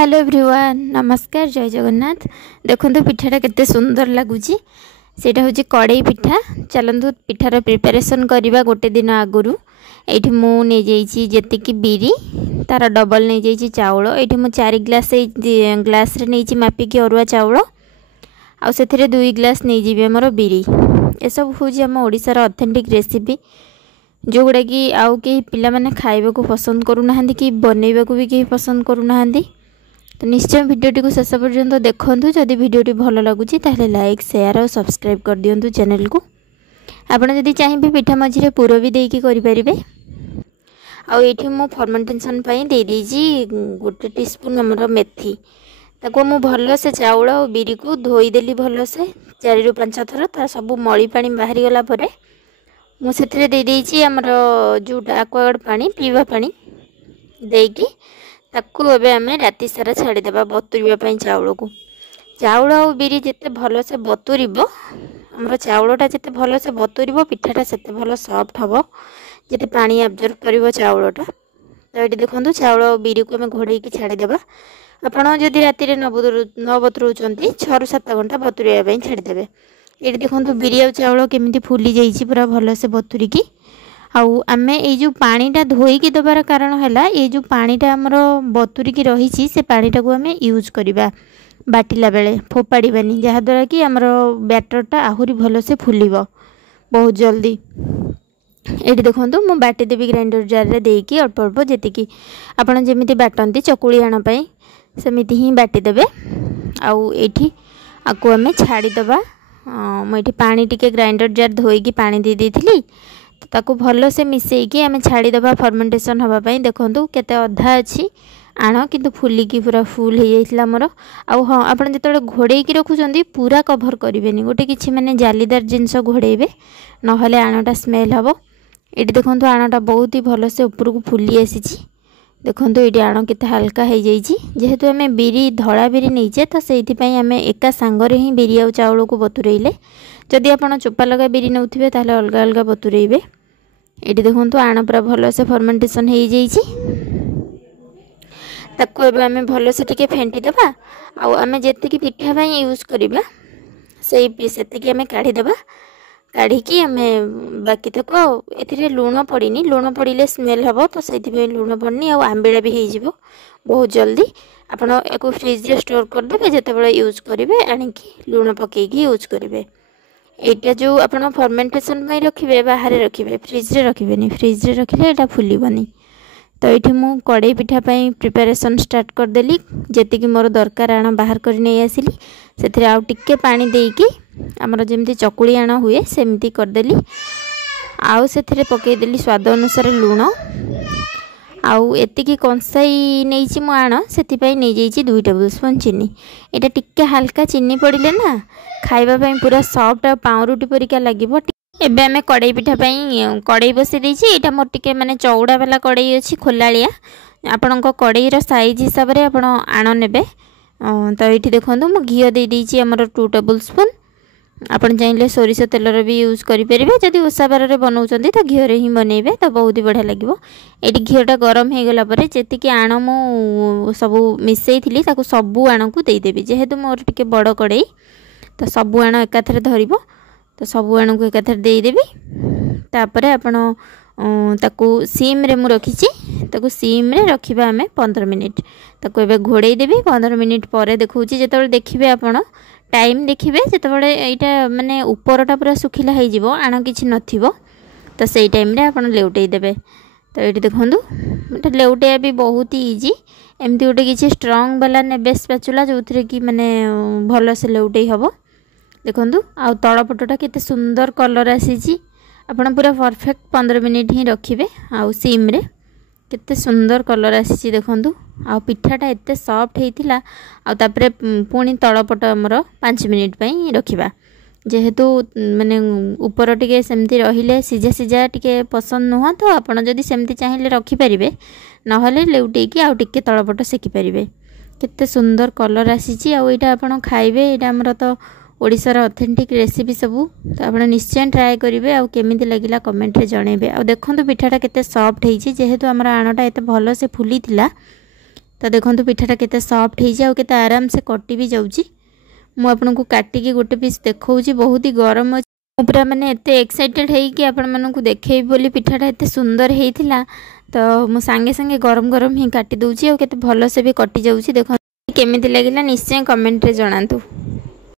Hello everyone नमस्कार जय जगन्नाथ। देखो पिठाटा केते सुंदर लगुच सेटा हूँ कड़ई पिठा। चलतु पिठार प्रिपेरेसन करवा गोटे दिन आगु ये मुझे जी बिरी तार डबल नहीं जाइए चाउल ये मुझे 4 ग्लास ग्लास नहीं मापिकी अरुआ चाउल आउ से 2 ग्लास नहीं जी आमर बिरी। ये सब हूँ आम ओडिशार ऑथेंटिक रेसिपी जोगुड़ा कि आउ कई पिला माने खाइबा को पसंद करूना कि बनइबा को भी कहीं पसंद करूना। तो निश्चय भिडियोटी को शेष पर्यंत देखूँ। जदि भिडियोटी भल लगुच लाइक शेयर और सब्सक्राइब कर दिंतु चैनल को। आपड़ जदि चाहिए पिठा मझे पुर भी देकी करें। आठी मु फर्मेंटेशन दे देजी गोटे टीस्पून आमर मेथी ताको मु भल से चाउल और बिरी को धोईदेली भल से 4 ରୁ 5 थर तार सब मली पा बाहरी गला मुझे दे देजी आमर जोटा एक्वागार्ड पानी पीवा पानी देकी ताकू एबे आमे राति सारा छाड़ीदेवा बतुरवाई चाउल को। चाउल और बिरी जिते भल से बतुरब आमर चाउलटा जिते भल से बतुरब पिठाटा सेते भल सॉफ्ट हम जिते पानी एब्जॉर्ब कर चाउलटा। तो ये देखो चाउल और बिरी को आम घोड़े छाड़ीदेवा। आपड़ जदि राति न बतुराऊँ 6 ରୁ 7 घंटा बतुरवाई छाड़ीदेवे। ये देखो बिरी और चाउल केमी फुली जाइए पूरा भल से बतुरिकी। आउ आमे ये जो पानीटा धोईकी देवार कारण है ये जो पानीटा आमर बतुरिकी रही से पानीटा को आमे यूज करवा बाटिला बेले फोपाड़ानी जहाँद्वारा कि आमर बैटरटा आहुरी भल से फुलिब बहुत जल्दी। ये देखो मु बाटिदेवी ग्राइंडर जार रे देकी अल्प अल्प जी आपड़ जमी बाटती चकुली आणापी सेमती ही बाटिदेवे। आउ ये आपको आम छाड़ीदे मुझे पानी टिके ग्राइंडर जार धोईकी पानी दे देती ताकू भल से मिसेकी आम छाड़ीदे फर्मेंटेशन हाँपाई। देखो केते अधा अच्छी आण किंतु फुलिकी पूरा फुल हो जाइए आमर। आउ हाँ आप जो घोड़े रखुच्च पूरा कभर करेंगे गोटे किसी माने जालीदार जिनस घोड़े ना आणटा स्मेल हम। ये देखो आणटा बहुत ही भल से ऊपर को फुली आसी। देखो ये आण के हल्का हो जाइए जेहेतु आम बिरी धड़ा बिरी नहींचे तो से आम एका सांगरे ही बिरी आ चाउल को बतुरेले। जदि आप चोपा लगा बिरी नौथिबे ताहले अलगा अलगा बतुरेबे। ये देखो आण पूरा भल से फर्मेंटेशन हो जाइए ताकू एबे आम भल से टिके फेंटीदेवा। आम जी पिठा यूज करवा से आम काढ़ीदेवा। काढ़ी आम बाकी तक ए लुण पड़नी लुण पड़े स्मेल हम तो से लुण पड़नी आंबिड़ा भी हो बहुत जल्दी। आपड़ फ्रिज रे स्टोर करदे जिते यूज करेंगे आणिकी लुण पकईकी यूज करेंगे। यहाँ जो आप फर्मेंटेशन रखिए बाहर रखिए फ्रिज रे रखिए फ्रिज रे रखिले यहाँ फुलबनी। तो ये मु कड़ई पिठा प्रिपेरेसन स्टार्ट करदेली जी मोर दरकार आण बाहर कर नहीं आसिली से आउ टिके पानी देकी आमर जमी चकुली आण हुए सेमती करदेली। आउ से पकईदेली स्वाद अनुसार लुण आउ एतिकी कंसाई नहीं मु आण से नहीं जाइए 2 टेबल स्पून चीनी। यहाँ टिके हल्का चीनी पड़े ना खाइबापी पूरा सॉफ्ट आ पाउरुटी परिका लगे। एबे आमे कड़ई पिठा कड़ई बसई देछि। एटा मोर टिके माने चौड़ा वाला कड़ई अछि खोलालिया आपणक कड़ईर साइज हिसाब रे आपण आण नेबे। तो ये देखो मु घी दे देछि हमर 2 टेबल स्पून। आपन चाहिए सोरिष तेलर भी यूज करेंगे जदि ओषा बार बनाऊँ तो घी ही बनइबे तो बहुत ही बढ़िया लगे। ये घीटा गरम हो गला जी आण मु सब मिसई थी सबू आण को देदेवी जेहेतु मोर टिके बड़ कड़ई तो सबू आण एकाथरे धरब तो सबू आण को एकाथरे देदेवी। तापर आपण ताकू सीम रे मु रखीची ताकू सीम रे रखिबा आमे 15 मिनिट ताकू एबे घोड़े देबी 15 मिनिट पर देखौची जेतबे देखिबे आपण टाइम देखिए जिते यहाँ माने उपरटा पूरा सुखिला हो आण कि नथिबो तो सही टाइम रे आपण लेउटई देबे। तो ये देखो लेउटेया भी बहुत ही इजी एमती गोटे किसी स्ट्रंग वाला नेबे स्पैचुला जो कि माने भल से लेउटई हम। देखो आ तलपटटा केते सुंदर कलर आसी आपण पूरा परफेक्ट 15 मिनिट ही रखिए आउ सीम रे केते सुंदर कलर आसी। देखो आ पिठाटा एते सॉफ्ट होइतिला आ तापरे पुणी तलपट हमर 5 मिनिट पई रखिबा जेहेतु माने ऊपर टिके सेमती रहिले सीझा सीझा टिके पसंद नुह तो आपण जदि सेमती चाहिए रखि परिबे नहले लेउटेकी आ टिके तलपट सेकी परिबे। केते सुंदर कलर आसी आ एटा आपण खाइबे एटा हमर तो ओडिशार ऑथेंटिक रेसिपी सबू तो आप निश्चय ट्राए करेंगे आ केमिति लगिला कमेंट रे जणेबे। आ देखंतु पिठाटा केते सॉफ्ट होइछि जेहेतु हमर आणटा एते भलो से फुली थिला तो देखो पिठाटा केते सॉफ्ट हो केते आराम से कटि भी जाउची। मु आपनको काटिकी गोटे पीस देखौची, बहुत ही गरम अछि। मु पूरा माने एते एक्साइटेड है कि आपण मानकु देखेई बोली पिठाटा एते सुंदर हेइथिला। तो मु संगे संगे गरम गरम ही काटी दउची और केते भलो से भी कटि जाउची। देखो केमिति लागिला निश्चय कमेंट रे जणांतु।